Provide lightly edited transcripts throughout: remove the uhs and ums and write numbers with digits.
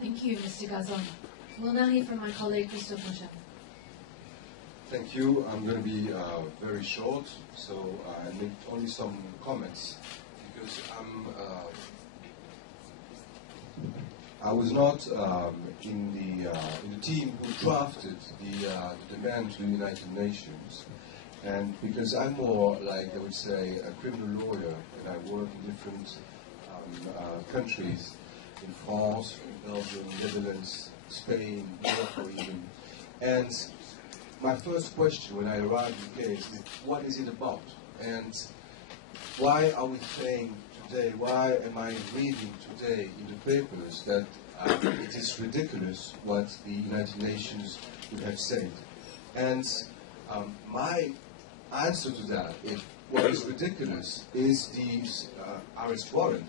Thank you, Mr. Gazon. We'll now hear from my colleague, Christophe. Thank you. I'm going to be very short, so I make only some comments because I was not in the team who drafted the demand to the United Nations, and because I'm more like, I would say, a criminal lawyer, and I work in different countries, in France, in Belgium, Netherlands, Spain, Morocco even. And my first question when I arrived in the case is, what is it about? And why are we saying today, why am I reading today in the papers that it is ridiculous what the United Nations would have said? And my answer to that is, what is ridiculous is the arrest warrant.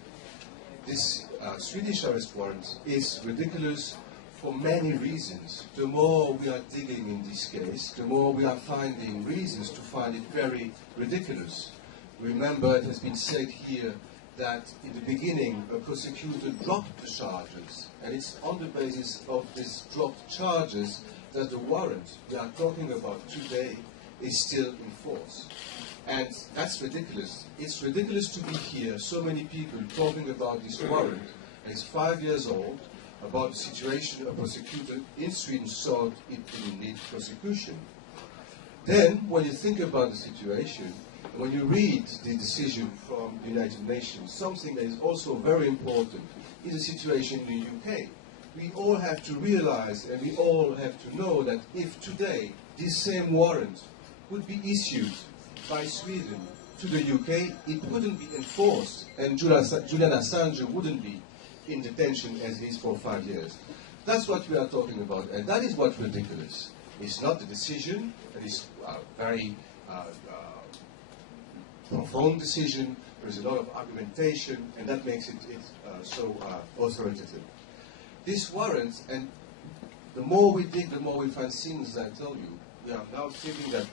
This Swedish arrest warrant is ridiculous for many reasons. The more we are digging in this case, the more we are finding reasons to find it very ridiculous. Remember, it has been said here that in the beginning a prosecutor dropped the charges, and it's on the basis of these dropped charges that the warrant we are talking about today is still in force. And that's ridiculous. It's ridiculous to be here, so many people talking about this warrant, and it's 5 years old, about the situation a prosecutor in Sweden thought it didn't need prosecution. Then, when you think about the situation, when you read the decision from the United Nations, something that is also very important is the situation in the UK. We all have to realize, and we all have to know, that if today this same warrant would be issued by Sweden to the UK, it wouldn't be enforced, and Julian Assange wouldn't be in detention as he is for 5 years. That's what we are talking about, and that is what's ridiculous. It's not the decision, it is a very profound decision. There's a lot of argumentation, and that makes it so authoritative. This warrant, and the more we dig, the more we find things, as I tell you. We are now thinking that,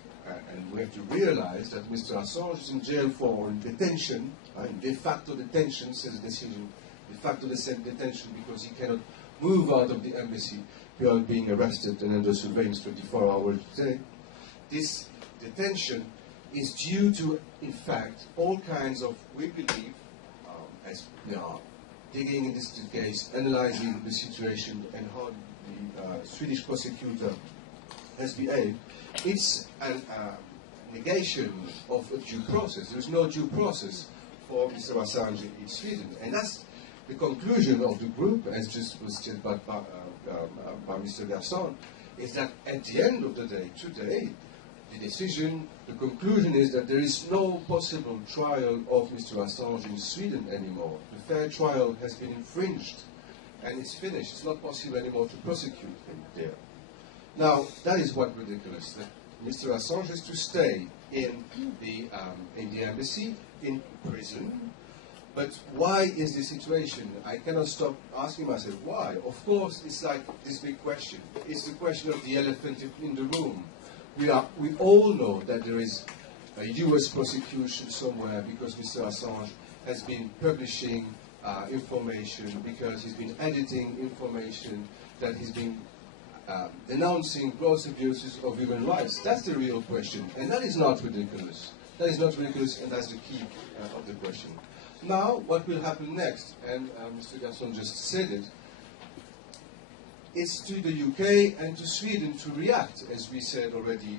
and we have to realize that Mr. Assange is in jail for detention, de facto detention, says the decision, de facto detention, because he cannot move out of the embassy without being arrested and under surveillance 24 hours a day. This detention is due to, in fact, all kinds of, we believe, as we are digging in this case, analyzing the situation and how the Swedish prosecutor has behaved. It's a negation of a due process. There is no due process for Mr. Assange in Sweden. And that's the conclusion of the group, as just was said by Mr. Garçon, is that at the end of the day, today, the decision, the conclusion is that there is no possible trial of Mr. Assange in Sweden anymore. The fair trial has been infringed, and it's finished. It's not possible anymore to prosecute him there. Now, that is what ridiculous. That Mr. Assange is to stay in the embassy, in prison. But why is this situation? I cannot stop asking myself why. Of course, it's like this big question. It's the question of the elephant in the room. We all know that there is a US prosecution somewhere because Mr. Assange has been publishing information, because he's been editing information, that he's been denouncing gross abuses of human rights. That's the real question, and that is not ridiculous. That is not ridiculous, and that's the key of the question. Now, what will happen next? And Mr. Garçon just said it. It's to the UK and to Sweden to react, as we said already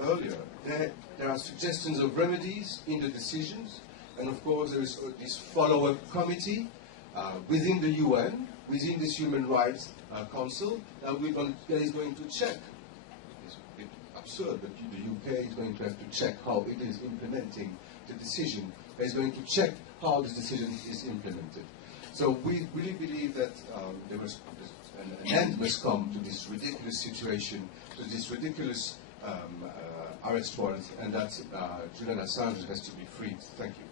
earlier. There are suggestions of remedies in the decisions, and of course there is this follow-up committee within the UN, within this Human Rights Council, that is going to check. It's a bit absurd, but the UK is going to have to check how it is implementing the decision. It's going to check how this decision is implemented. So we really believe that an end must come to this ridiculous situation, to this ridiculous arrest warrant, and that Julian Assange has to be freed. Thank you.